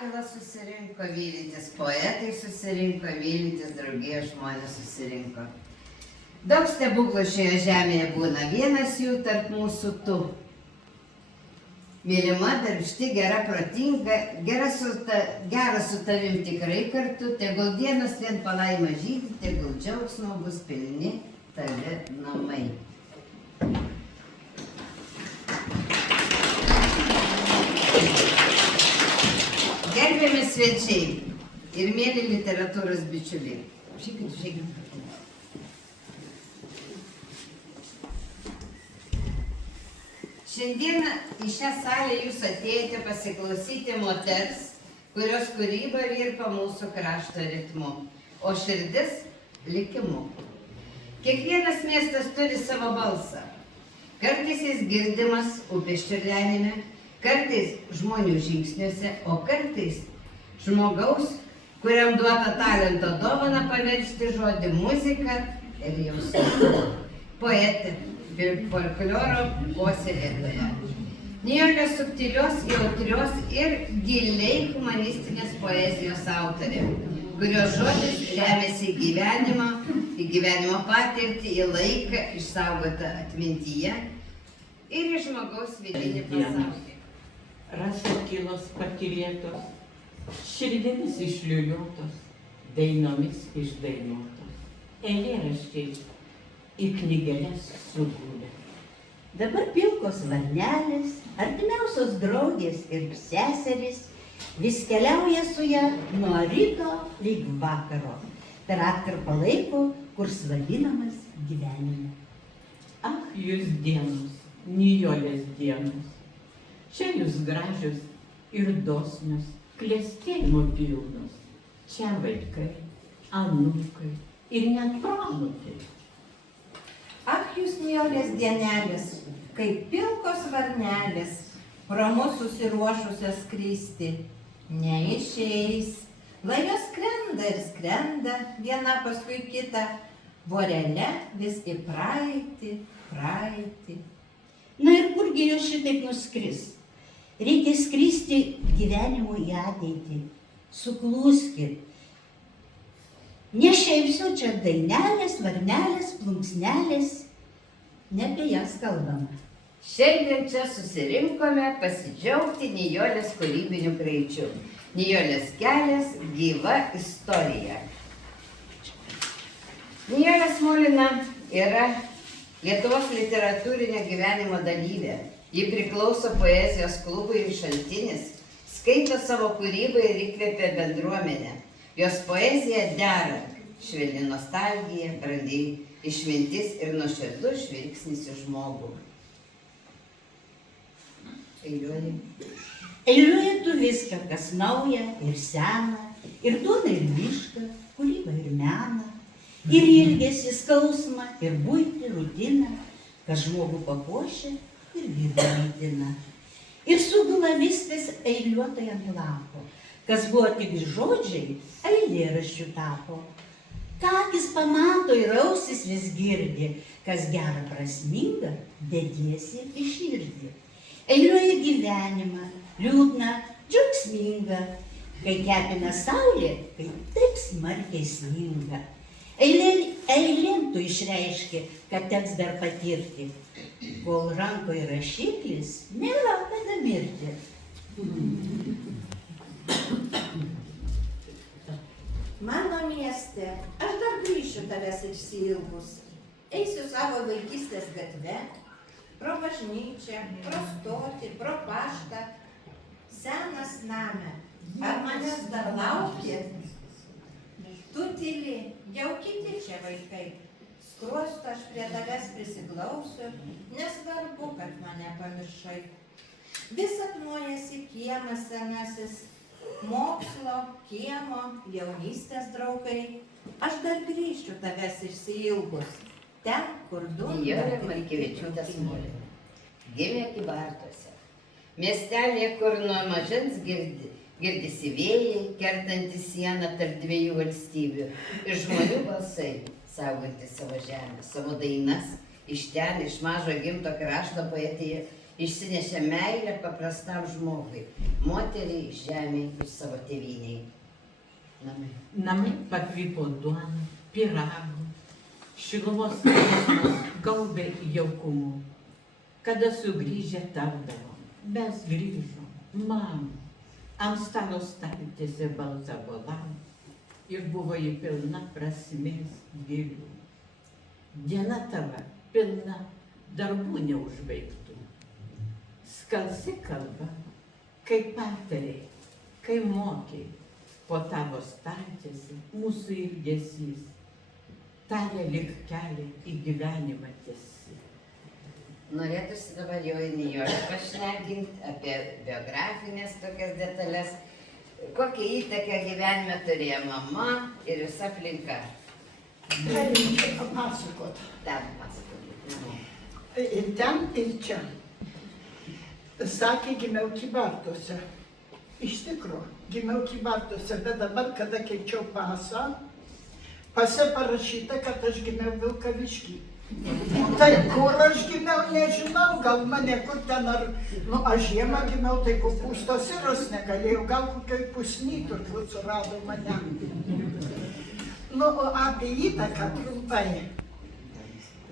Fakelas susirinko, vylintis poetai susirinko, vylintis draugijos žmonės susirinko. Daug stebuklų šioje žemėje būna, vienas jų tarp mūsų tu. Mylima, darbšti, gera, protinga, gera su tavim tikrai kartu, tegul dienos vien palaima žydi, tegul džiaugsmo bus pilni tavi namai. Gerbiami svečiai ir mėly literatūros bičiuliai. Žiūrėkit. Šiandieną į šią salę jūs atėjote pasiklausyti moters, kurios kūryba virpa mūsų krašto ritmu, o širdis likimu. Kiekvienas miestas turi savo balsą. Kartais jis girdimas upės čiurlenime, kartais žmonių žingsniuose, o kartais žmogaus, kuriam duota talento dovana paversti žodį muzika ir jausmą. Poetė, folkloro puoselėtoja. Nijolė subtilios, jautrios ir giliai humanistinės poezijos autorė, kurios žodis remiasi į gyvenimo patirtį, į laiką išsaugotą atmintyje ir į žmogaus vidinį pasaulį. Rasakylos pakylėtos, širdimis išliuliuotos, dainomis išdainuotos, eilėraščiai į knygeles sugulę. Dabar pilkos varnelės, artimiausios draugės ir seserys vis keliauja su ją nuo ryto lyg vakaro, per atkarpą laiko, kurs vadinamas gyvenimu. Ach, jūs dienos, Nijolės dienos, čia jūs gražios ir dosnios, klestėjimo pilnos, čia vaikai, anūkai ir net proanūkiai. Ach, jūs Nijolės dienelės, kaip pilkos varnelės, pro mus susiruošusios skristi, neišeis. Lai jos skrenda ir skrenda, viena paskui kitą, vorele vis į praeitį. Na ir kurgi jos šitaip nuskris? Reikia skristi gyvenimu į ateitį. Sukluskit. Ne šiaip sau čia dainelės, varnelės, plunksnelės, ne apie jas kalbama. Šiandien čia susirinkome pasidžiaugti Nijolės kūrybiniu greičiu. Nijolės kelias – gyva istorija. Nijolė Smolina yra Lietuvos literatūrinio gyvenimo dalyvė. Ji priklauso poezijos klubui ir Šaltinis, skaito savo kūrybą ir įkvėpia bendruomenę. Jos poezija dera, švelni nostalgija, brandi išmintis ir nuoširdus žvilgsnis į žmogų. Eiliuoji. Eiliuoji tu viską, kas nauja ir sena, ir duoną ir mišką, kūrybą ir meną, ir ilgesį, skausmą, ir buitį, rutiną, kas žmogų papuošia ir vidų maitina. Ir sugula viskas eiliuotai ant lapo, kas buvo tik žodžiai, eilėraščių tapo. Ką akis pamato ir ausis vis girdi, kas gera prasminga, dediesi į širdį. Eiliuoji gyvenimą, liūdną, džiaugsmingą, kai kepina saulė, kai taip smarkiai sninga. Eilėm tu išreiški, kad teks dar patirti, kol rankoje rašiklis, nėra kada mirti. Mano mieste, aš dar grįšiu tavęs išsiilgus. Eisiu savo vaikystės gatve, pro bažnyčią, pro stotį, pro paštą. Senas name, ar manęs dar lauki? Tu tyli, jau kiti čia vaikai. Skruostu aš prie tavęs prisiglausiu, nesvarbu, kad mane pamiršai. Vis sapnuojasi kiemas senasis, mokslo, kiemo, jaunystės draugai. Aš dar grįšiu tavęs išsiilgus, ten, kur dunda. Nijolė Markevičiūtė Smolina. Gimė Kybartuose. Miestelėje, kur nuo mažens girdisi vėjai, kertantys sieną tarp dviejų valstybių. Ir žmonių balsai, saugantys savo žemę, savo dainas. Iš ten, iš mažo gimto krašto poetė išsinešė meilę paprastam žmogui, moteriai, žemiai ir savo tėvyniai. Namai. Namai pakvipo duoną, pyragų, šilumos jausmas gaubė jaukumu. Kada sugrįžę tardavom, mes grįžom, mama, ant stalo staltiesė balzavo lampa ir buvo ji pilna prasmės gilių. Diena tava pilna darbų neužbaigtų. Skalsi kalba, kai patarė, kai mokė, po tavo staltiesė mūsų ilgesys, tarė lyg kelią į gyvenimą tiesi. Norėtųsi dabar jau į Nijolę pašnekinti apie biografinės tokias detalės. Kokią įtaką gyvenime turėjo mama ir visa aplinka? Galėčiau papasakot. Ten pasakokit. Ir ten, ir čia. Sakė, gimiau Kybartuose. Iš tikro, gimiau Kybartuose, bet dabar, kada keičiau pasą, pase parašyta, kad aš gimiau Vilkavišky. Tai kur aš gimiau, nežinau, gal mane kur ten ar, aš žiemą gimiau, tai kopūstos ir aš negalėjau, gal kokioj pusny turbūt surado mane. O apie įtaką trumpai.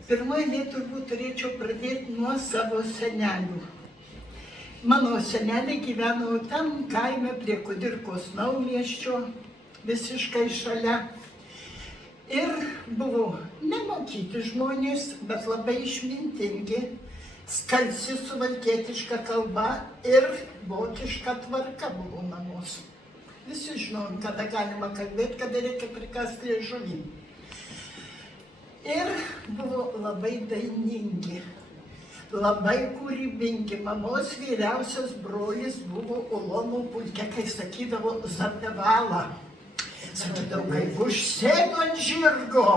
Pirmoje eilėje turbūt turėčiau pradėti nuo savo senelių. Mano seneliai gyveno ten kaime prie Kudirkos naumiesčio, visiškai šalia. Ir buvo nemokyti žmonės, bet labai išmintingi, skalsi suvalkietiška kalba ir vokiška tvarka buvo namus. Visi žinom, kada galima kalbėti, kada reikia prikasti liežuvį. Ir buvo labai dainingi, labai kūrybingi. Mamos vyriausias brolis buvo ulonų pulke, kai sakydavo Zapevalą. Sakydavau, kaip užsėdo ant žirgo,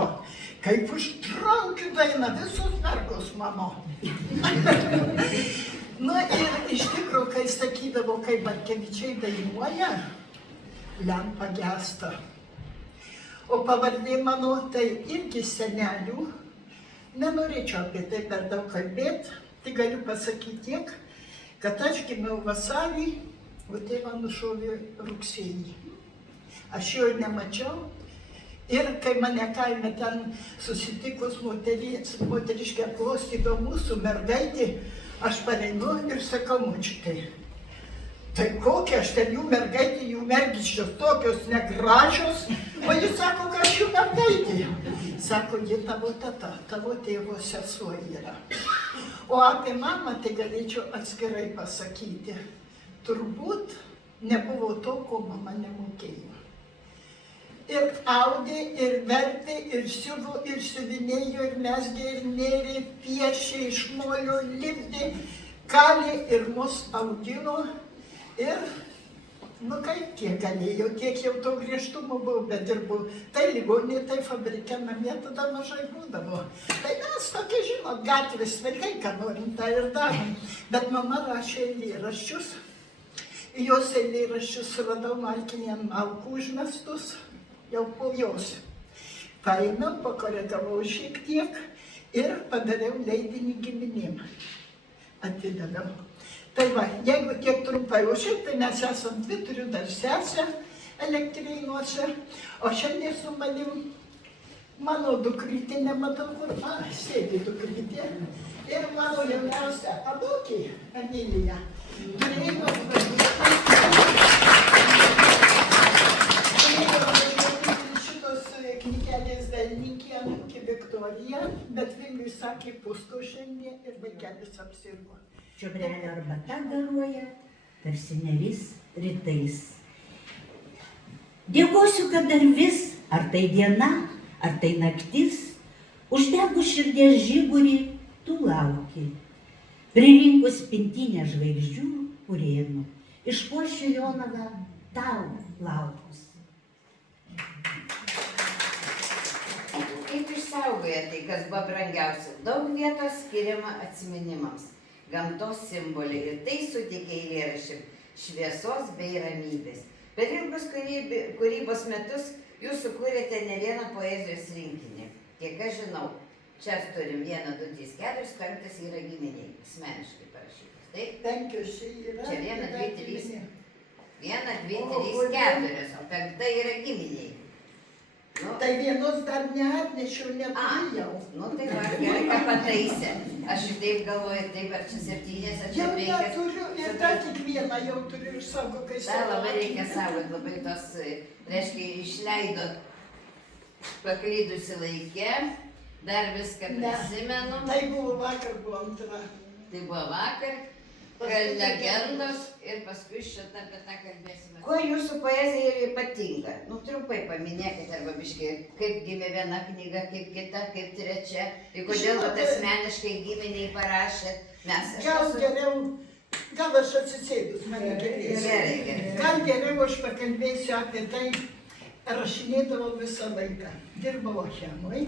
kaip užtraukiu dainą, visus mergos mano. Ir iš tikrųjų, kai sakydavo, kai Barkevičiai dainuoja, lempa gesta. O pavardė mano tai irgi senelių. Nenorėčiau apie tai per daug kalbėti, tai galiu pasakyti tiek, kad aš gimiau vasarį, o tėvą nušovė rugsėjį. Aš jo nemačiau ir kai mane kaime ten susitikus moteriškė klostydavo mūsų mergaitė, aš pareinu ir sakau močiutei, tai kokia aš ten jų mergaitė, jų mergiščios tokios negražios, o jis sako, kad aš jų mergaitė. Sako, ji tavo tata, tavo tėvo sesuo yra. O apie mamą tai galėčiau atskirai pasakyti. Turbūt nebuvo to, ko mama nemokėjo. Ir audė, ir vertė, ir siuvo, ir siuvinėjo, ir mezgė, ir nėrė, piešė, iš molio lipdė, kalė ir mus augino. Ir, kaip kiek galėjo, tiek jau to griežtumo buvo, bet dirbu. Tai ligoninė, tai fabrike, namie tada mažai būdavo. Tai mes tokie, žinot, gatvės vaikai, ką norim, tą ir darom. Bet mama rašė eilėraščius. Jos eilėraščius radau malkinį ant malkų užmestus. Jau po jos. Paėmiau, pakoregavau šiek tiek ir padariau leidinį giminėm. Atidaviau. Tai va, jeigu tiek trumpai, o šiaip tai mes esam dvi, turiu dar sesę Elektrėnuose, o šiandien su manim mano dukrytė, nematau kur, sėdi dukrytė, ir mano jauniausia anūkė Emilija. Turėjau knygelės dailininkė anūkė Viktorija, bet Vilniui sakė pusto šiandien ir vaikelis apsirgo. Čiobrelio arbata garuoja, tarsi neris rytais. Dėkosiu, kad dar vis, ar tai diena, ar tai naktis, uždegus širdies žiburį, tu lauki. Pririnkus pintinę žvaigždžių purėnų, išpuošiu Jonavą tau laukus. Kaip išsaugoja tai, kas buvo brangiausia? Daug vietos skiriama atsiminimams, gamtos simboliai ir tai suteikia eilėraščiam šviesos bei ramybės. Per ilgus kūrybos metus jūs sukūrėte ne vieną poezijos rinkinį. Kiek aš žinau, čia turim 1, 2, 3, 4, 5 yra giminiai, asmeniškai parašytas. Taip, 5 čia yra. Čia viena, ir dvi, dar trys. giminė. 1, 2, O, 3, kodėl? 4, o 5 yra giminiai. Nu, Tai vienos dar neatnešiau, neturėjau. nu tai va, gerai, ką pataisė. Aš šitaip galvoju, taip, ar čia 7, ar čia Jau 5. neturiu ir dar tik vieną jau turiu iš savo, kai Dar labai reikia saugoti, labai tos, reiškia, išleidot paklydusi laikė, dar viską Ne. prisimenu. Tai buvo vakar, buvo antra. Tai buvo vakar, legendos ir paskui šitą apie tą kalbėsime. Kuo jūsų poezija yra ypatinga? Nu, trumpai paminėkite arba biškai, kaip gimė viena knyga, kaip kita, kaip trečia, ir kodėl vat asmeniškai giminiai parašėt. Mes Gal geriau, gal aš atsisėdus mane girdėsiu. Gerai, gerai. Gal geriau aš pakalbėsiu apie tai, rašinėdavau visą laiką. Dirbau chemui.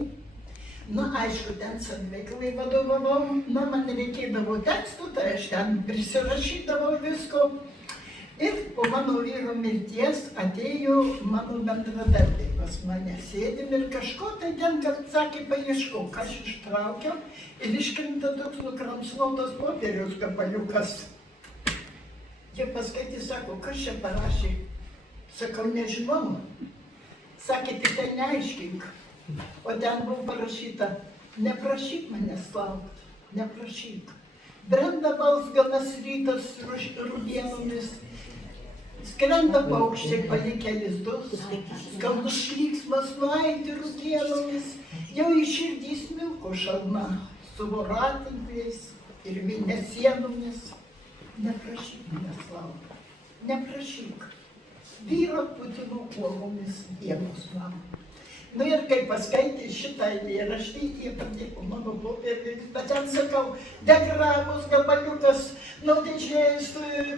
Nu, aišku, ten saviveiklai vadovavau, nu, man reikėdavo tekstų, tai aš ten prisirašydavau visko. Ir po mano vyro mirties atėjo mano bendradarbė pas mane, sėdim ir kažko, tai ten, kad sakė, paieškau, ką aš ištraukiau ir iškrinta toks nukramsnotas popieriaus gabaliukas. Jie paskaitė, sako, kas čia parašė? Sakau, nežinau. Sakė, tik tai neaiškink. O ten buvo parašyta, neprašyk manęs laukt, neprašyk. Brenda balsganas rytas rudienomis, skrenda paukščiai palikę lizdus, skaldus šlyksmas nuaidi rudienomis, jau į širdį smilko šalna, su voratinkliais ir mėnesienomis. Neprašyk manęs laukt, neprašyk. Vyro Putino uogomis dienos man. Nu ir kai paskaitė šitą eilėraštį, jie pradėjo mano popierį, bet ten sakau, degramos gabaliukas, nu didžiais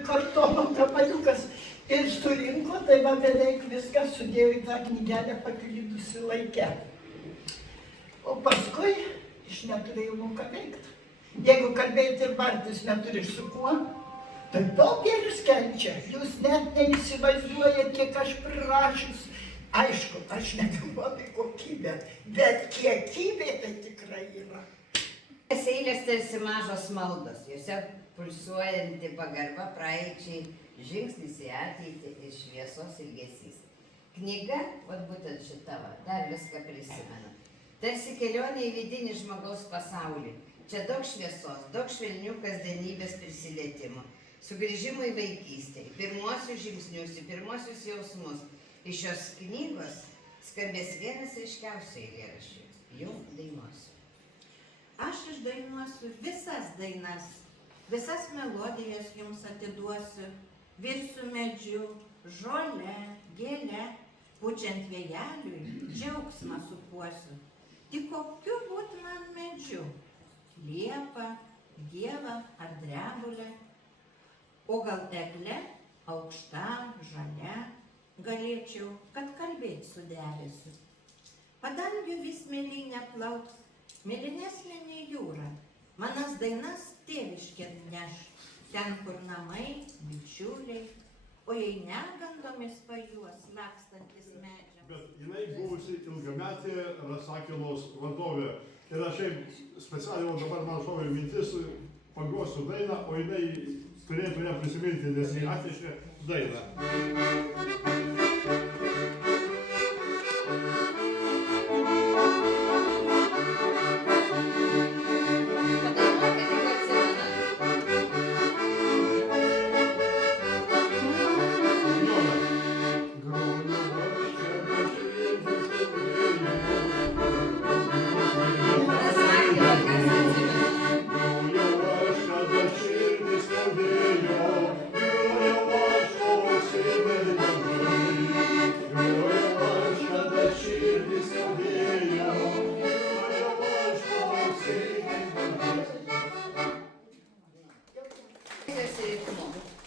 kartono gabaliukas. Ir surinko, tai va beveik viską sudėjo į tą knygelę paklydusi laikę. O paskui aš neturėjau ką veikti. Jeigu kalbėti ir bartis neturi su kuo, tai popieris kenčia. Jūs net neįsivaizduojat, kiek aš prirašęs. Aišku, aš nekalbu apie kokybę, bet kiekybė tai tikrai yra. Tas eilės tarsi mažos maldos, juose pulsuojanti pagarba praeičiai, žingsnis į ateitį ir šviesos ilgesys. Knyga, vat būtent šita, va, dar viską prisimenu. Tarsi kelionė į vidinį žmogaus pasaulį. Čia daug šviesos, daug švelnių kasdienybės prisilietimų, sugrįžimų į vaikystę, į pirmuosius žingsnius, į pirmuosius jausmus. Iš šios knygos skambės vienas ryškiausių eilėraščių. Jum dainuosiu. Aš išdainuosiu visas dainas, visas melodijas jums atiduosiu, virsiu medžiu, žole, gėle, pučiant vėjeliui, džiaugsmą supuosiu. Tik kokiu būt man medžiu? Liepa, gieva ar drebulė? O gal egle, aukšta, žalia? Galėčiau, kad kalbėt suderėsiu. Padangių vis mėlynė plauks, mėlynesnė nei jūra. Manas dainas tėviškėn neš, ten kur namai, bičiuliai, o jei negandomis pajuos lakstantis medžiams. Bet jinai buvusi ilgametė Rasakilos vadovė. Ir aš specialiai dabar man šovė mintis, pagrosiu dainą, o jinai turėtų ją prisiminti, nes jį atnešė dainą.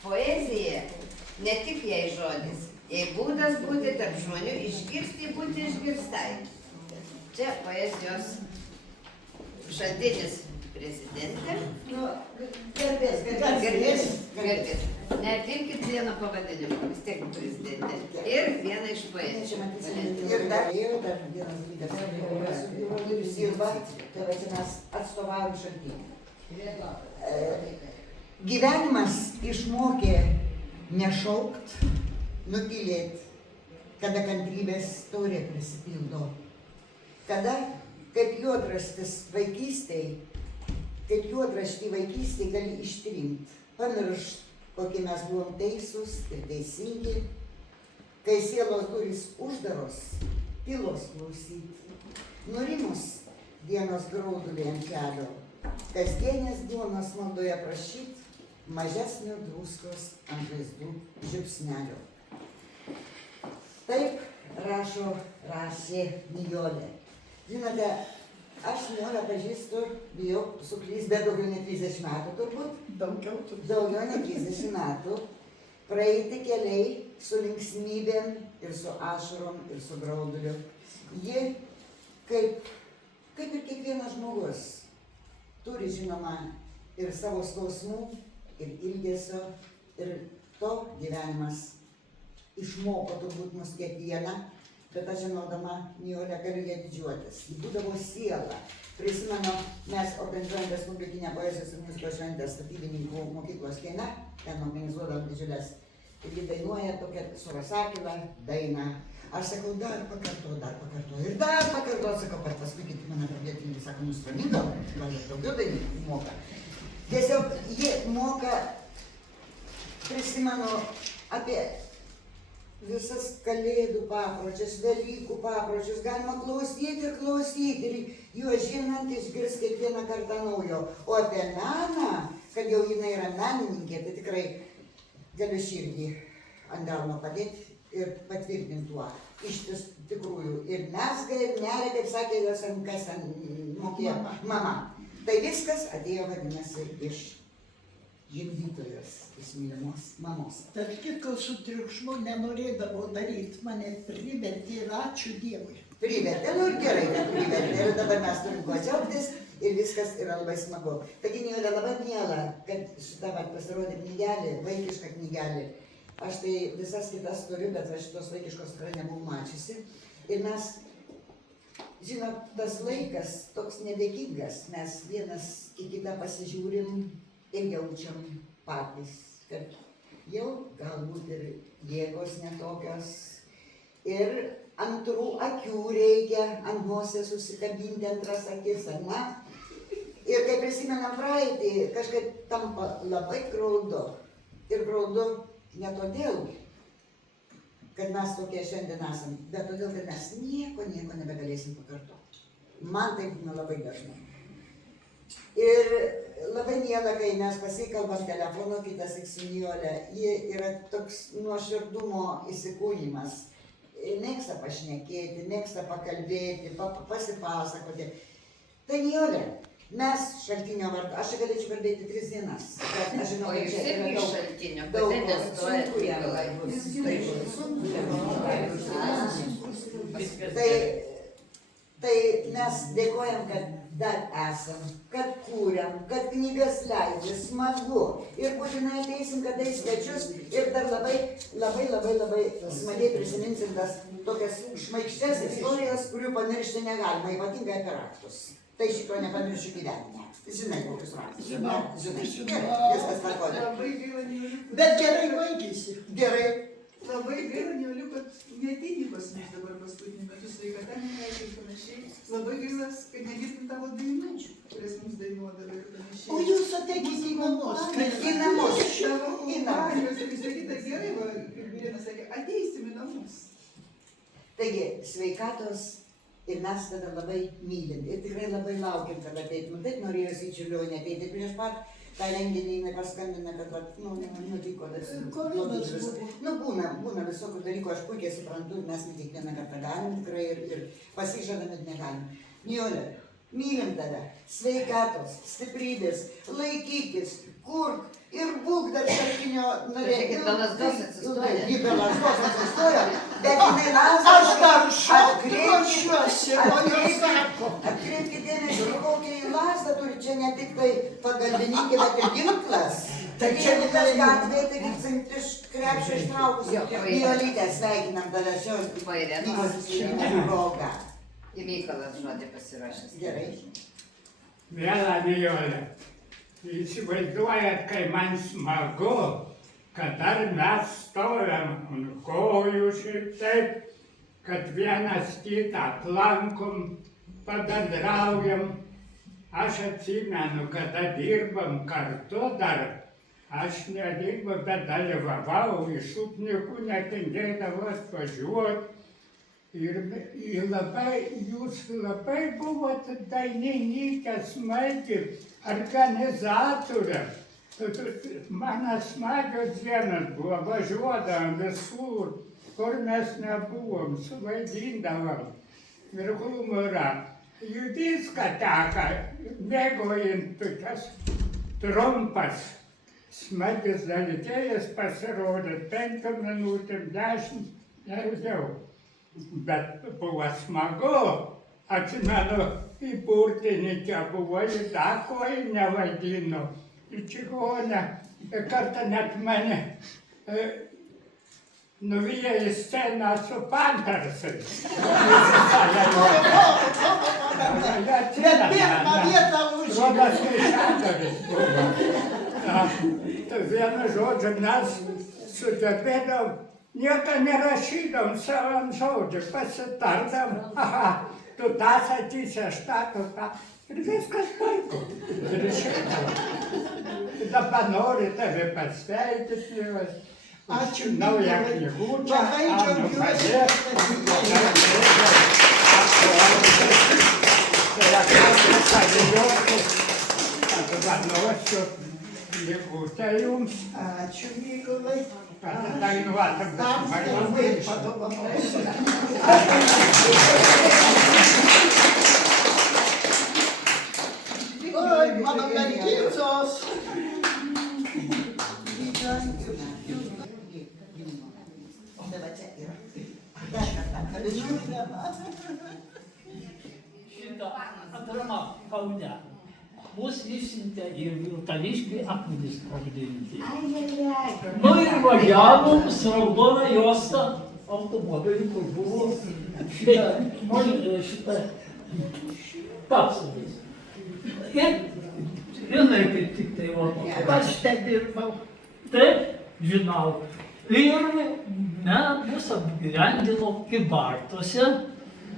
Poezija ne tik jai žodis, jai būdas būti tarp žmonių, išgirsti būti išgirstai. Čia poezijos šaltinis prezidentė. Garbės. Neatimkit vieno pavadinimo, vis tiek prezidentė. Ir viena iš poezijų. Ir dar vienas dalykas, jūs dirbat, tai vadinasi, atstovaujant šaltinį. Gyvenimas išmokė nešaukt, nutylėt, kada kantrybės taurė prisipildo. Kada, kaip juodraštį vaikystėj gali ištrint, pamiršt, kokie mes buvom teisūs ir teisingi, kai sielos durys uždaros, tylos klausyt, nurimus dienos graudulį ant kelio, kasdienės duonos maldoje prašyt, mažesnio druskos ant žaizdų žiupsnelio. Taip rašė Nijolė. Žinote, aš Nijolę pažįstu, bijau suklyst, bet daugiau nei 30 metų turbūt. Daugiau nei 30 metų. Praeiti keliai su linksmybėm ir su ašarom ir su grauduliu. Ji, kaip ir kiekvienas žmogus, turi žinoma ir savo skausmų, ir ilgesio, ir to gyvenimas išmoko turbūt mus kiekvieną, bet aš žinodama Nijolę galiu ją didžiuotis. Ji būdavo siela. Prisimenu, mes organizuojam Respublikinę poezijos ir muzikos šventę statybininkų mokyklos kieme, ten organizuodam didžiulės. Ir ji dainuoja tokią su Rasakila dainą. Aš sakau, dar pakartoju. Ir dar pakartoju, sakau, kad paskui kiti mane pradėti, sako, nustramin, gal ir daugiau dainų moka. Tiesiog ji moka, prisimenu, apie visas kalėdų papročius, Velykų papročius, galima klausyti ir juos žinant išgirs kiekvieną kartą naujo. O apie meną, kad jau jinai yra menininkė, tai tikrai galiu širdį ant delno padėti ir patvirtinti tuo. Iš tikrųjų ir mezga, ir neria, kaip sakė jos, kas ten mokėjo, mama. Tai viskas atėjo, vadinasi, iš gimdytojos, iš mylimos mamos. Tarp kitko su triukšmu nenorėdavo daryti, mane privertė ir ačiū Dievui. Privertė, nu ir gerai, kad privertė. Ir dabar mes turim kuo džiaugtis ir viskas yra labai smagu. Taigi, Nijolė, labai miela, kad šitą pasirodė knygelė, vaikiška knygelė. Aš tai visas kitas turiu, bet šitos vaikiškos tikrai nebuvau mačiusi. Ir mes, žinot, tas laikas toks nedėkingas, mes vienas į kitą pasižiūrim ir jaučiam patys, kad jau galbūt ir jėgos netokios, ir antrų akių reikia ant nosies susikabinti antras akis, ar ne? Ir kai prisimenam praeitį, kažkaip tampa labai graudu. Ir graudu ne todėl, kad mes tokie šiandien esam, bet todėl, kad mes nieko nebegalėsim pakartoti. Man taip būna labai dažnai. Ir labai miela, kai mes pasikalbam telefonu, kitas su Nijolė, ji yra toks nuoširdumo įsikūnimas. Mėgsta pašnekėti, mėgsta pakalbėti, pasipasakoti. Tai Nijolė, mes Šaltinio vardu, aš galėčiau kalbėti 3 dienas. Aš žinau, O jūs irgi iš Šaltinio, kodėl nestojat Tai mes dėkojam, kad dar esam, kad kūriam, kad knygas leidžia, smagu. Ir būtinai ateisim, kada į svečius ir dar labai smagiai prisiminsim tas tokias šmaikščias istorijas, kurių pamiršti negalima, ypatingai apie raktus. Tai šito nepamiršiu gyvenime. Žinai, kokius raktus. Žinai. Gerai, viskas tvarkoja. Bet gerai baigėsi. Gerai. Labai gaila, Nijolė, kad neateini pas mus dabar paskutinį metų sveikata neleidžia ir panašiai. Labai gaila, kad negirdim tavo dainų, kurias mums dainuodavo ir panašiai. O jūs ateikit į namus. Į namus. Tavo Į namus. kompanijos ir visa kita gerai, va, kaip Birėnas sakė, ateisim į namus. Taigi, sveikatos ir mes tada labai mylim. Ir tikrai labai laukiam, kad ateitum. Taip norėjosi į Čiurlionį ateiti prieš pat. tą renginį jinai paskambina, kad nutiko, būna visokių dalykų, aš puikiai suprantu, mes ne kiekvieną kartą galim tikrai ir pasižadam, bet negalim. Nijolė, mylim tave, sveikatos, stiprybės, laikykis, kurk ir būk dar Šaltinio narė. Žiūrėkit, be lazdos atsistoja. Ji be lazdos atsistoja, bet jinai lazdą. Aš dar šokruošiuosi, o jūs sako. Atkreipkite dėmesį, kokią į lazdą turi, čia ne tik tai pagalbininkė, bet ir ginklas. Tai čia Nikas gatvėje, tai iš krepšio ištraukus. Nijolytė, sveikinam tave šios knygos susitikimo proga. Į Mykolas žodį pasirašęs. Gerai. Miela Nijolė, Įsivaizduojat, kai man smagu, kad dar mes stovėm ant kojų šiaip taip, kad vienas kitą aplankom, pabendraujam. Aš atsimenu, kada dirbam kartu dar, aš nedirbau, bet dalyvavau, iš ūkininkų netingėdavo atvažiuoti. Ir jūs labai buvot dainininkė, smagi organizatorė. Man smagios dienas buvo, važiuodavom visur, kur mes nebuvom, suvaidindavom ir humorą. Jų viską teka, mėgojant tokias trumpas, smagias dalykėjas pasirodė 5 minutėm, 10, neilgiau. Bet buvo smagu, atsimenu, į burtininkę buvo, į dakoją nevaidino, į čigonę. Kartą net mane nuvijo į sceną su pantarsais. Bet pirmą vietą užėmė. Rodas Kaišiadoris buvo. Vienu žodžiu, mes sugebėdavom, nieko nerašydom savam žodžiu, pasitardam, aha, tu tą sakysi, aš tą, tu tą. Ir viskas puiku. Ir išeidavo. Dabar noriu tave pasveikinti. Ačiū, naują knygutę. Labai džiaugiuosi. Padovanosiu knygutę jums. Ačiū, Mykolai. Padainuotam, Tam bet labai padovanosiu. Oi, mano mergycos. Šitą atramą Kaune mus išsiuntė ir Vilkaviškiui akmenis sprogdinti. Nu ir važiavom su raudona juosta automobiliu, kur buvo šitą kapsulis. Ir jinai kaip tik tai Aš ten dirbau. taip, žinau. Ir mus apgyvendino Kybartuose.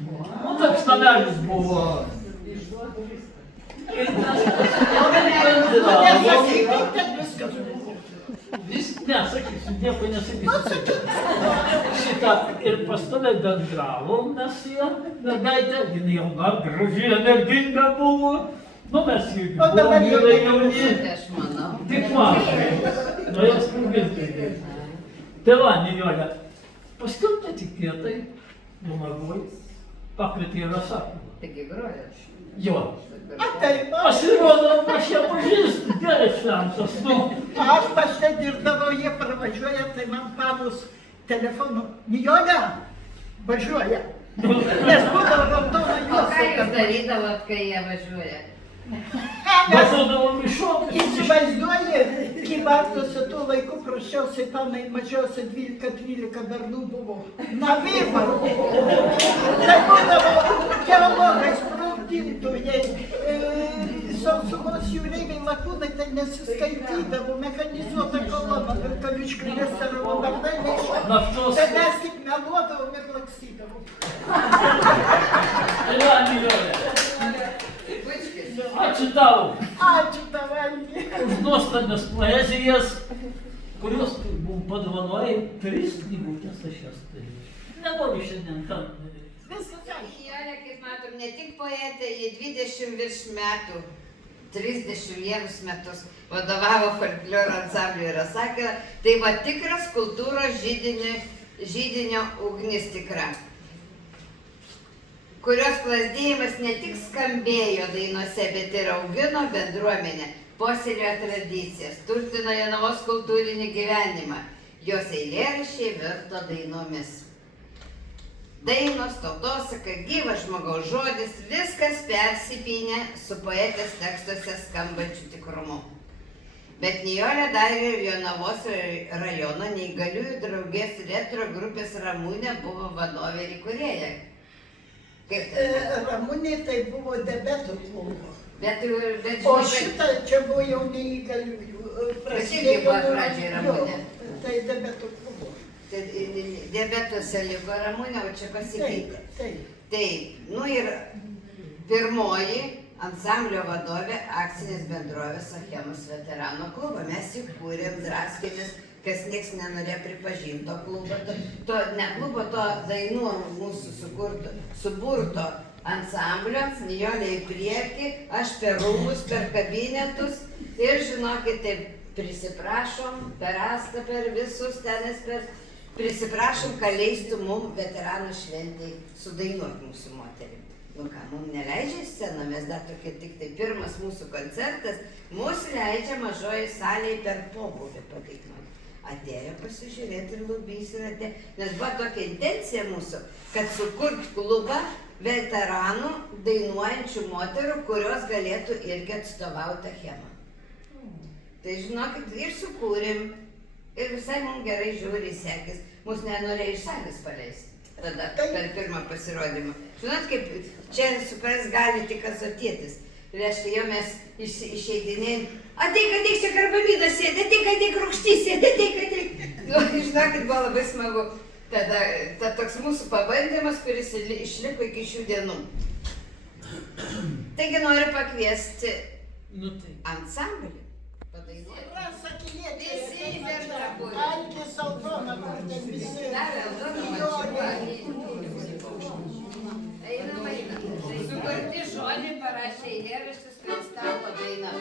Nu, toks namelis buvo. Ir mes Nesakyk, kaip ten viskas buvo. nesakysiu, nieko nesakysiu. Šitą ir pastoviai bendravom mes su ją, mergaitė, jinai jauna, graži, energinga buvo. Nu, mes irgi O dabar buvom jau vyrai taip jauni. Aš manau. Tik mažai. Nu, jos prigirti. Tai va, Nijolė, paskui netikėtai, numagoj, pakvietė į Rasakulą. Taigi groja aš. Jo. A taip, Pasirodo, aš ją pažįstu, gerai šventas, nu. aš pas ten dirbdavau, jie pravažiuoja, tai man pavus telefonu. Nijolė, važiuoja. Nes būdavo raudona O ką jūs juosta. darydavot, kai jie važiuoja? Važiuodavom iš šokių. Įsivaizduoji, Kybartuose tuo laiku prasčiausiai panai mažiausiai 12 bernų buvo. Na, vyma. Tai būdavo geologai, sprogdintojai, sausumos jūreiviai, lakūnai, tai nesiskaitydavo, mechanizuota kolona, Vilkaviškių restorano vardai neišėjo. Naftos. Tai mes tik meluodavom ir laksydavom. Tai va, Nijolė, Pučkis. ačiū tau Ačiū tau, Algi. už nuostabias poezijas, kurios mums padovanoja 3 knygutės, aš jas turiu. Nenoriu šiandien ten. Viskas aišku. Nijolė, kaip matom, ne tik poetė, jie 20 virš metų, 31 metus vadovavo folkloro ansambliui Rasakila. Tai va tikras kultūros židinio ugnis tikra, kurios plazdėjimas ne tik skambėjo dainose, bet ir augino bendruomenę, puoselėjo tradicijas, turtino Jonavos kultūrinį gyvenimą. Jos eilėraščiai virto dainomis. Dainos, tautosaka, gyvas žmogaus žodis, viskas persipynė su poetės tekstuose skambančiu tikrumu. Bet Nijolė dar ir Jonavos rajono neįgaliųjų draugės retro grupės Ramūnė buvo vadovė ir įkūrėja. Kaip tai? Ramunė tai buvo diabeto klubo. Bet O žinai, šitą čia buvo jau neįgaliųjų. irgi buvo pradžioj Ramunė. Jo, tai diabeto klubo. tai diabetuose liko Ramunė, o čia pasikeitė. Taip. Taip, nu ir pirmoji ansamblio vadovė akcinės bendrovės Achemos veteranų klubą. Mes jį kūrėm, draskėmės, kas nieks nenorėjo pripažinti to klubo. Ne klubo, to dainų mūsų suburto ansamblio, Nijolė į priekį, aš per rūmus, per kabinetus ir žinokit, taip prisiprašom per Astą, per visus tenais, prisiprašom, kad leistų mum veteranų šventėj sudainuoti mūsų moterim. Nu ką, mums neleidžia į sceną, mes dar tokie tik tai pirmas mūsų koncertas, mūsų leidžia mažoji salėje per pobūvį padainuoti. Atėjo pasižiūrėti ir Lubys ir atėjo, nes buvo tokia intencija mūsų, kad sukurt klubą veteranų dainuojančių moterų, kurios galėtų irgi atstovauti Achemą. Tai žinokit, ir sukūrėm, ir visai mums gerai žiūri sekės, mūsų nenorėjo iš salės paleisti. Tada per pirmą pasirodymą. Žinot, kaip čia supras gali tik azotietis. Reiškia, jau mes išeidinėjom. Ateik, čia karbamidas sėdė, ateik, rūgštys sėdė, ateik. Žinokit, buvo labai smagu. Tada toks mūsų pabandymas, kuris išliko iki šių dienų. Taigi noriu pakviesti ansamblį. Visi bendrabūriai. Algis Aldona, kur ten visi. Dar Aldona, einam. Sukurti žodžiai, parašė eilėraštis, kad tapo daina.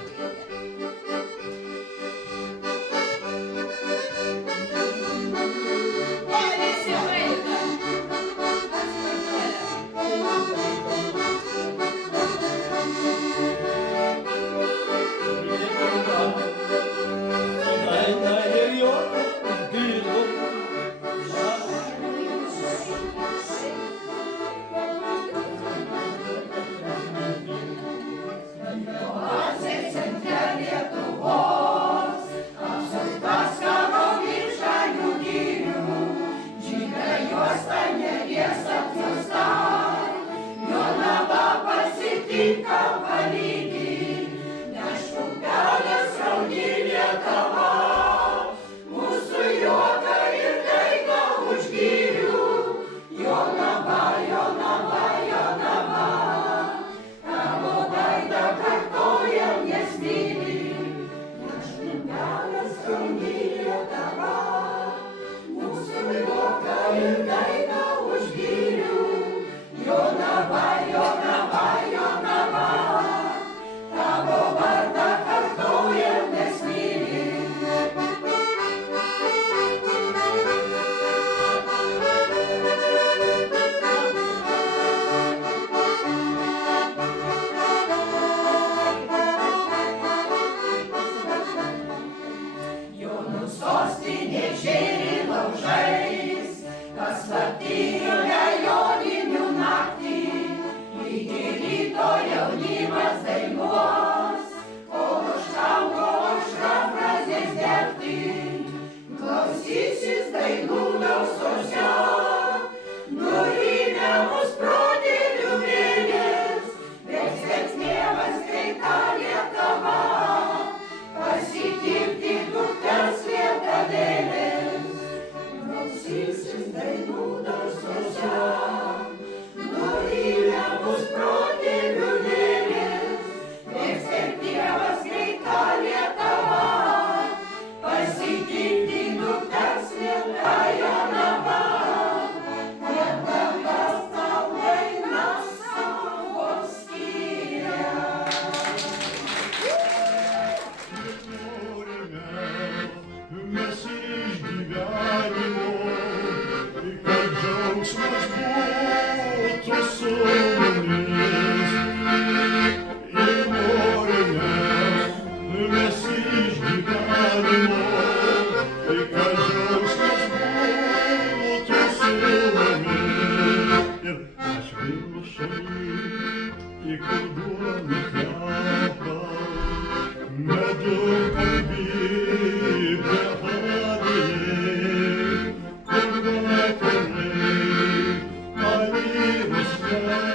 Yeah.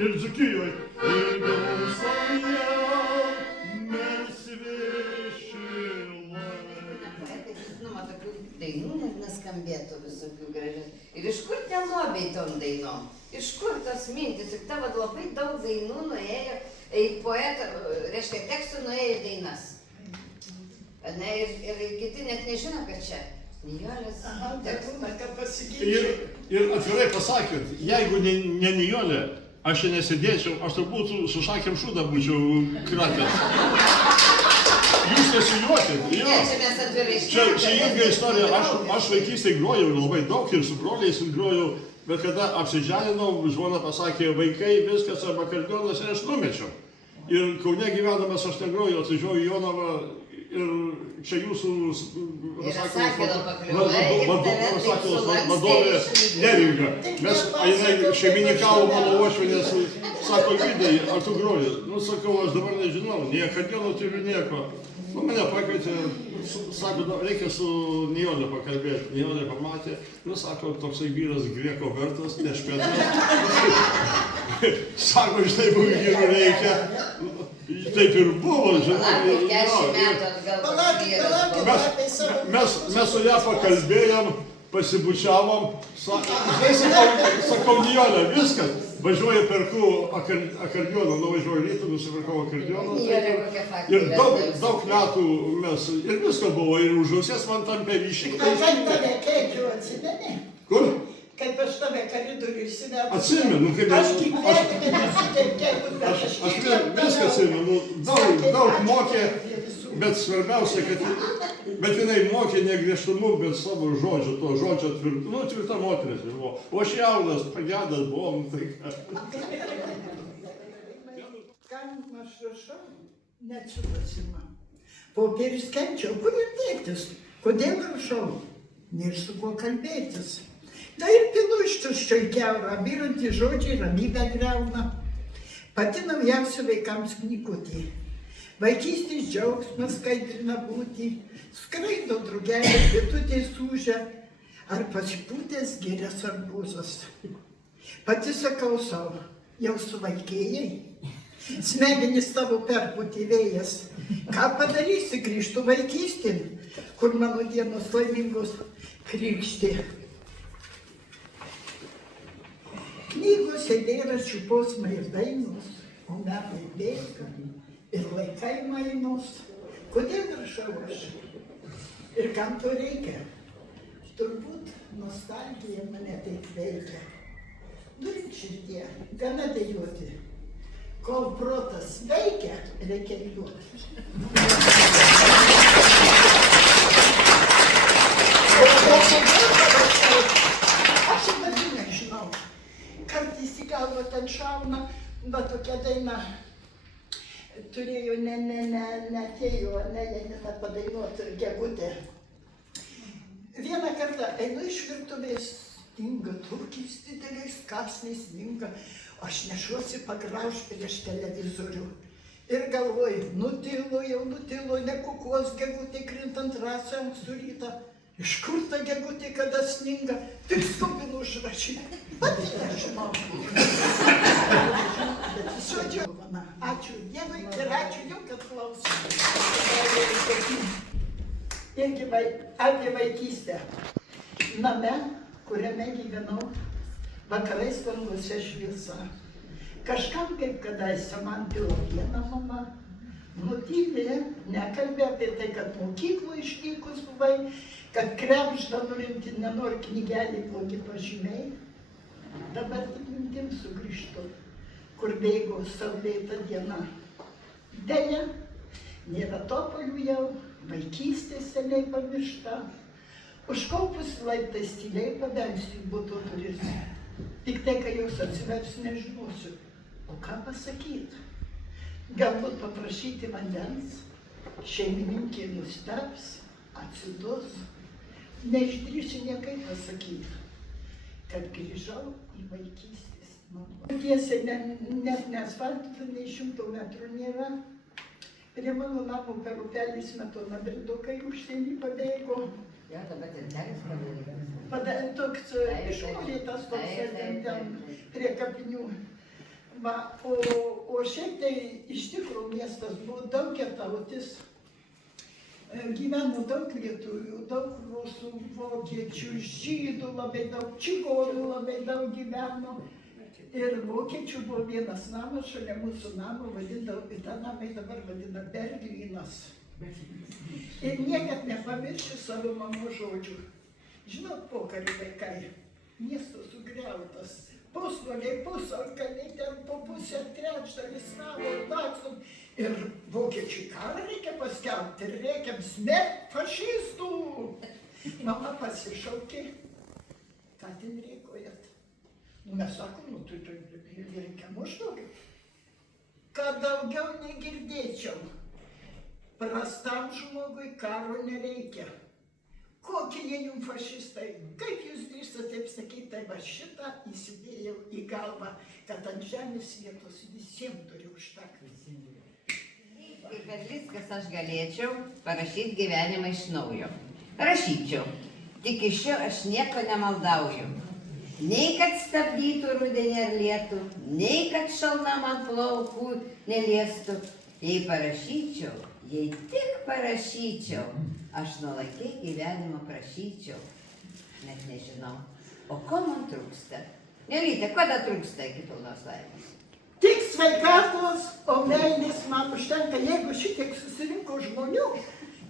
ir Dzūkijoje. Ir gausoje melsvi šilai. Žinoma, tokių dainų net neskambėtų visokių gražių. Ir iš kur tie lobiai tom dainom? Iš kur tos mintis? Juk tavo labai daug dainų nuėjo, poetų, reiškia, tekstų nuėjo į dainas. Ne, ir kiti net nežino, kad čia Nijolės tekstas. Ir atvirai pasakėt, jeigu ne Nijolė, aš čia nesėdėčiau, aš turbūt su šakėm šūdą būčiau kratęs. Jūs nesijuokit, jo. Ne, čia mes atvirai Čia ilga istorija, aš vaikystėje grojau labai daug ir su broliais grojau, bet kada apsidžianinau, žmona pasakė, vaikai, viskas arba akordeonas ir aš numečiau. Ir Kaune gyvedamas aš ten grojau, atvažiuoju į Jonavą ir čia jūsų vadovė Neringa. Mes šeimininkavo mano uošvienės, sako, Vidai, ar tu groji? Nu, sakau, aš dabar nežinau, nei akordeono turiu nieko. Nu, mane pakvietė, sako, reikia su Nijolė pakalbėti. Nijolė pamatė, nu, sako, toksai vyras grieko vertas, nešpėtas. Sako, žinai, vyrų reikia. Taip ir buvo, žinai. Mes su ją pakalbėjom, pasibučiavom. Sakau, Nijolė, viskas. Važiuoju, perku akordeoną, nuvažiuoju rytą, nusipirkau akordeoną. Ir daug metų mes, ir visko buvo, ir už ausies man tampė ryšį. Kaip tave keikiu, atsimeni? Kur? Kaip aš tave koridoriui įsivedau. Atsimenu, kaip aš gyvenime nesu taip keikus, bet aš viską atsimenu, daug mokė, bet svarbiausia, kad jinai mokė ne griežtumu, bet savo žodžiu, to žodžio tvirta moteris buvo. O aš jaunas, pagedęs buvom, tai ką. Kam aš rašau, neatsiprašymą. Popieris kenčiau, kur ir dėtis, kodėl rašau, nėr su kuo kalbėtis. Na ir pilu iš tuščio į kiaurą, byrantys žodžiai ramybę griauna. Pati naujausia vaikams knygutė. Vaikystės džiaugsmas skaidrina būtį, skraido drugelė, bitutės ūžia, ar pasipūtęs gėrės arbūzas. Pati sakau savo, jau suvaikėjai, smegenys tavo perpūtė vėjas. Ką padarysi, grįžtu vaikystėn, kur mano dienos laimingos krikštė. Knygos, eilėraščių posmai ir dainos, o metai bėga ir laikai mainos. Kodėl rašau aš? Ir kam to reikia? Turbūt nostalgija mane taip veikia. Durink širdie, gana dėjoti. Kol protas veikia, reikia įduoti. Aš ir dabar nežinau. Kartais į galvą ten šauna, va tokia daina turėjo, neatėjo, Janina padainuoti Gegutė. Vieną kartą einu iš virtuvės, stinga, turkiais dideliais kąsniais sminga, aš nešuosi pagrauž prieš televizorių. Ir galvoju, nutilo, ne kukos Gegutė krintant rasą ankstų rytą. Iš kur ta Gegutė, kada sninga, tik skubinu užrašyti. Pati nežinau. Bet žodžiu, ačiū Dievui ir ačiū Jums, kad klausėte. Irgi apie vaikystę. Name, kuriame gyvenau, vakarais languose šviesa. Kažkam kaip kadaise man pilo viena mama. Nutylė, nekalbė apie tai, kad mokyklų išvykus buvai, kad krepštą nurimti nenori knygelį blogi pažymiai. Dabar tik mintim sugrįžtu, kur bėgo saulėta diena. Deja, nėra topolių jau, vaikystė seniai pamiršta. Užkaupus laiptais tyliai pabelsiu buto duris. Tik tai, kai jos atsivers, nežinosiu, o ką pasakyti. Galbūt paprašyti vandens, šeimininkė nustebs, atsidus. Neišdrįsiu niekaip pasakyti, kad grįžau į vaikystės namą. Tiesiai, net neasfaltinta, nei 100 metrų nėra. Prie mano namų per upelį Smetona Bridukai užsienį pabėgo. Jo, dabar ten telis padarytas. Padarė toks išmokėtas toks ten prie kapinių. Va, o šiaip tai iš tikrųjų miestas buvo daugiatautis. Gyveno daug lietuvių, daug rusų, vokiečių, žydų labai daug, čigonų labai daug gyveno. Ir vokiečių buvo vienas namas, šalia mūsų namo vadindavo, tą namą dabar vadina Berlynas. Ir niekad nepamiršiu savo mamos žodžių. Žinot, pokario vaikai, miestas sugriautas. Pusnuoliai, pusalkaliai, ten po pusę trečdalis namo daksum. Ir vokiečių karą reikia paskelbti, ir reikia smerkti fašistų. Mama pasišaukė, ką ten rėkojat? Mes sakom, tai reikia maždaug. Kad daugiau negirdėčiau, prastam žmogui karo nereikia. Kokie jie jums fašistai? Kaip jūs drįstate taip sakyti, tai va šitą įsidėjau į galvą, kad ant žemės vietos visiems turi užtekti. Kaip Berlickas aš galėčiau parašyti gyvenimą iš naujo. Rašyčiau, tik iš jo aš nieko nemaldauju. Nei kad stabdytų rudenį ar lietų, nei kad šalna man plaukų neliestų. Jei parašyčiau, jei tik parašyčiau, aš nuolakiai gyvenimo prašyčiau. Net nežinau, o ko man trūksta? Nelytė, ko dar trūksta iki pilnos laimės? Tik sveikatos, o meilės man užtenka. Jeigu šitiek susirinko žmonių,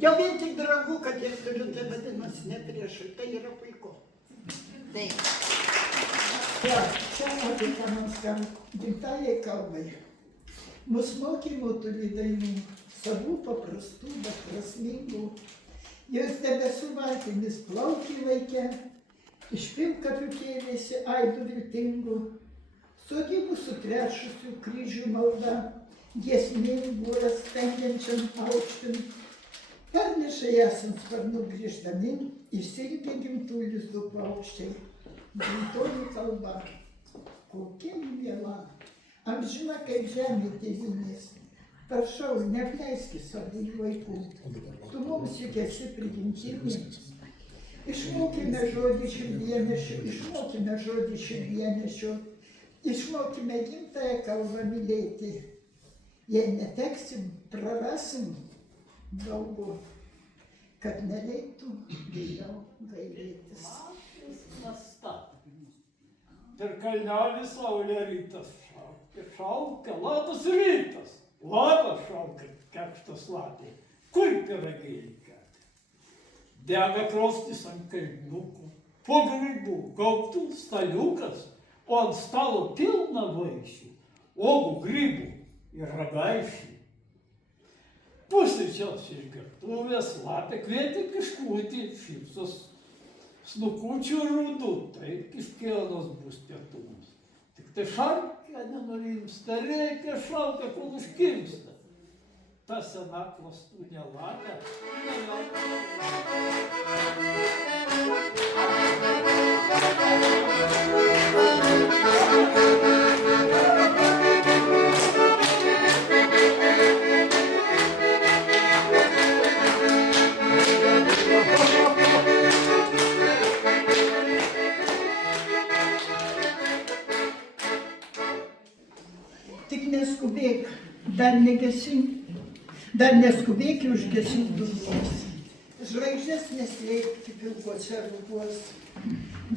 jau vien tik draugų, kad jie turiu, tai vadinasi ne priešai. Tai yra puiku. Taip. Čia apie ką mums gimtajai kalbai. Mus mokė motulį dainų, savų paprastų, bet prasmingų. Jos debesų valtimis plaukė laike, iš pilkapių kėlėsi aidų viltingų. Sodybų sutrešusių kryžių malda, giesmėm būras stengiančiam aukštint. Perneša jas ant sparnų grįždami, išsilgė gimtų lizdų paukščiai. Gimtoji kalba, kokia ji miela, amžina kaip žemė tėvynės. Prašau, neapleiski savo vaikų, tu mums juk esi prigimtinė. Išmokime žodį širdienešio, išmokime gimtąją kalbą mylėti. Jei neteksim, prarasim daugų, kad nereiktų vėliau gailėtis. Per kalnelį saulė rytas šaukia, labas rytas, labas šaukia, kekštas lapė, kur pyragėlį kepė. Dega krosnis ant kalniukų, po grybų gaubtų staliukas, o ant stalo pilna vaisių, uogų, grybų ir ragaišių. Pusryčiaus iš gertuvės lapė kvietė kiškutį, šypsos snukučių rūdų, taip kiškėlas bus pietums. Tik tai šarkia nenurimsta, reikia šaukia, kol užkimsta. Ta sena klastūnė lapė. Tik neskubėk, dar neskubėk užgesink dulkes. Žvaigždės neslėpti pilkuose rūbuos.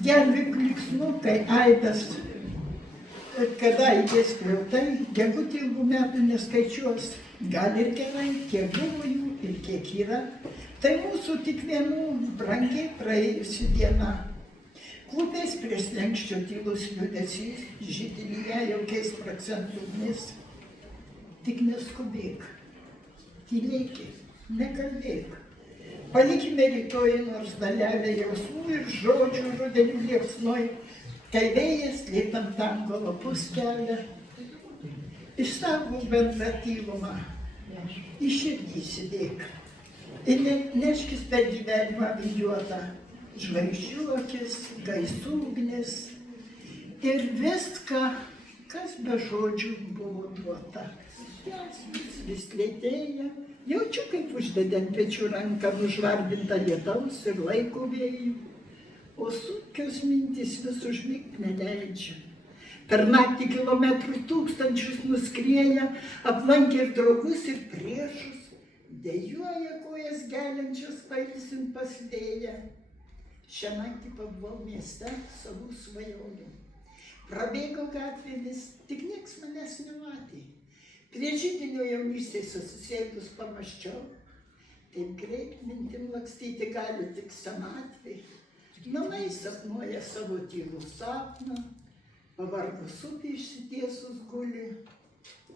Gervių klyksmukai aidas, kada įdės skliautai, gegutė ilgų metų neskaičiuos. Gal ir gerai, kiek buvo jų ir kiek yra. Tai mūsų tik vienų brangiai praėjusi diena. Klūpės prie slenkščio tylus liūdesys, žydilyje jaukiais procentų ugnis. Tik neskubėk, tylėkit, nekalbėk. Palikime rytoj nors dalelę jausmų ir žodžių rudenių liepsnoj, kai vėjas lėtam tango lapus kelia. Išsaugok bendrą tylumą, į širdį įsidėk ir neškis per gyvenimą vėjuotą. Žvaigždžių akis, gaisų ugnis ir viską, kas be žodžių buvo duota. Jas vis lėtėja, Jaučiu, kaip uždedė ant pečių ranką nužvarbintą lietaus ir laiko vėjų, o sunkios mintys vis užmigti neleidžia. Per naktį kilometrų tūkstančius nuskrieja, aplankė ir draugus, ir priešus, dejuoja kojas geliančias pailsint pasidėję. Šią naktį pabuvau mieste savų svajonių. Prabėgau gatvėmis, tik nieks manęs nematė. Prie židinio jaunystėje susisėdus pamaščiau, taip greit mintim lakstyti gali tik senatvė. Namai sapnuoja savo tylų sapną, pavargus upė išsitiesus guli,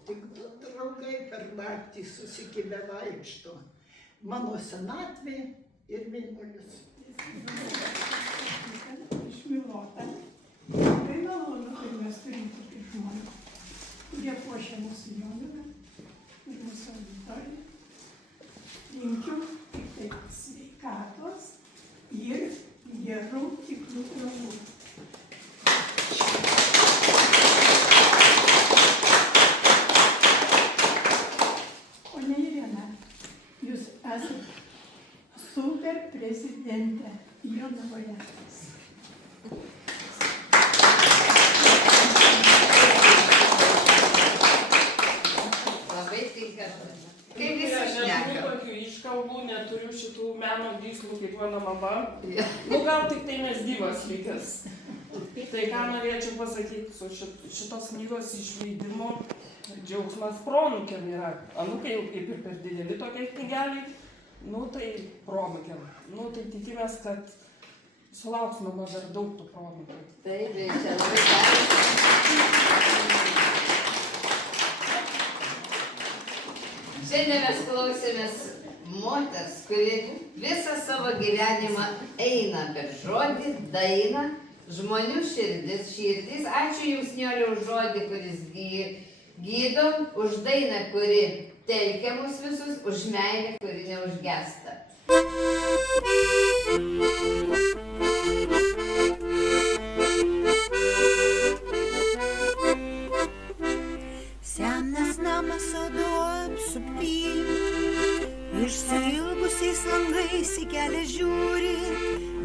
tik du draugai per naktį susikibę vaikšto, mano senatvė ir mėnulis. Išmylota. Tai malonu, kad mes turim tokių žmonių, kurie puošia mūsų jaunimą ir mūsų auditoriją. Linkiu tik sveikatos ir gerų tikrų draugų. Ponia Irena, jūs esate super prezidentė Jonavoje. Labai tinka. Kaip Ne, visi neturiu šneka. tokių iškalbų, neturiu šitų meno gyslų kaip mano mama. Ja. Gal tik tai mes gyvas likęs. Tai ką norėčiau pasakyti su šitos knygos išleidimu, džiaugsmas proanūkiam yra. Anūkai jau kaip ir per dideli tokie knygeliai, tai proanūkiam. Tai tikimės, kad sulauksime dar daug tų proanūkių. Taip, čia labai gerai. Šiandien mes klausėmės moters, kuri visą savo gyvenimą eina per žodį, dainą, žmonių širdis. Ačiū Jums, Nijole, už žodį, kuris gydo, už dainą, kuri telkia mus visus, už meilę, kuri neužgesta. Senas namas sodo apsupty, išsiilgusiais langais į kelią žiūri,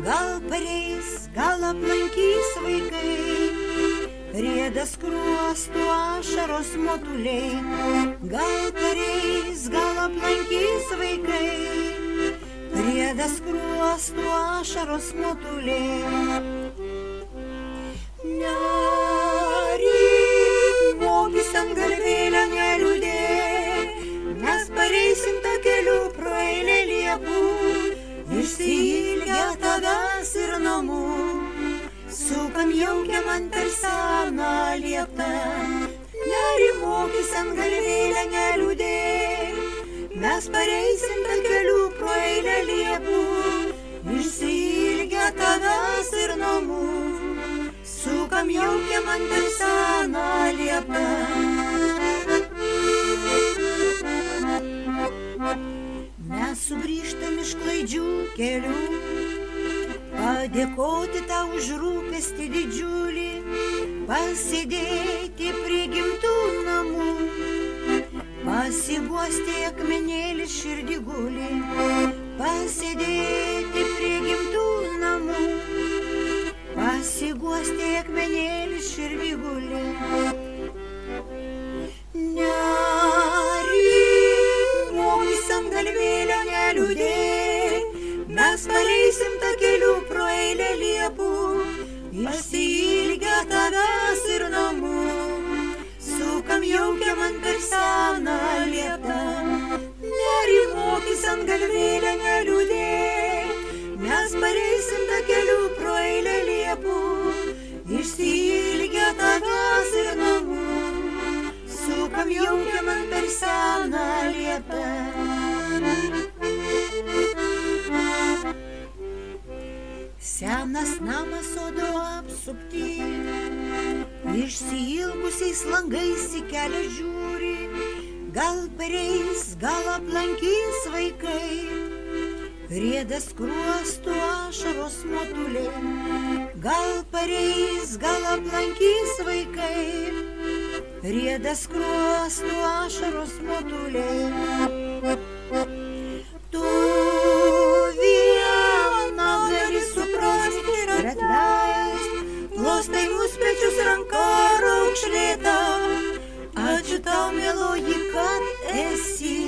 gal pareis, gal aplankys vaikai, rieda skruostų ašaros motuliai, gal pareis, gal aplankys vaikai, rieda skruostų ašaros motuliai. Mokys ant galvėlio neliūdėk, mes pareisim tą keliu pro eilę liepų, išsiilgę tavęs ir namų, sukam jaukiam ant per seną lieptą. Nerimokys ant galvėlio neliūdėk, mes pareisim tą keliu pro eilę liepų, išsiilgę tavęs ir namų, sukam jaukiam ant per seną lieptą. Mes sugrįžtam iš klaidžių kelių, padėkoti tau už rūpestį didžiulį, pasėdėti prie gimtų namų, pasiguosti akmenėlis širdį guli, pasėdėti prie gimtų namų, pasiguosti akmenėlis širdį guli. Nerimokys ant galvėlio neliūdėk, mes pareisim tą keliu pro eilę liepų, išsiilgę tavęs ir namų, sukam jaukiam ant per seną lieptą. Nerimokys ant galvėlio neliūdėk, mes pareisim tą keliu pro eilę liepų, išsiilgę tavęs ir namų, sukam jaukiam ant per seną lieptą. Senas namas sodo apsupty, išsiilgusiais langais į kelią žiūri, gal pareis, gal aplankys vaikai, rieda skruostų ašaros motuliai, gal pareis, gal aplankys vaikai, rieda skruostų ašaros motuliai. Tu viena gali suprasti ir atleisti, glostai mūsų pečius ranka raukšlėta. Ačiū tau, mieloji, kad esi,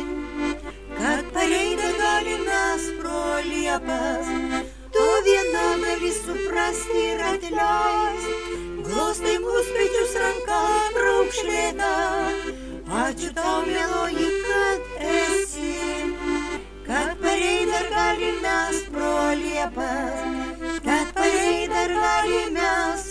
kad pareiti gali mes pro liepas. Tu viena gali suprasti ir atleisti, glostai mūsų pečius ranka raukšlėta. Ačiū tau, mieloji, kad esi, kad pareiti dar gali mes pro liepas, kad pareiti dar gali mes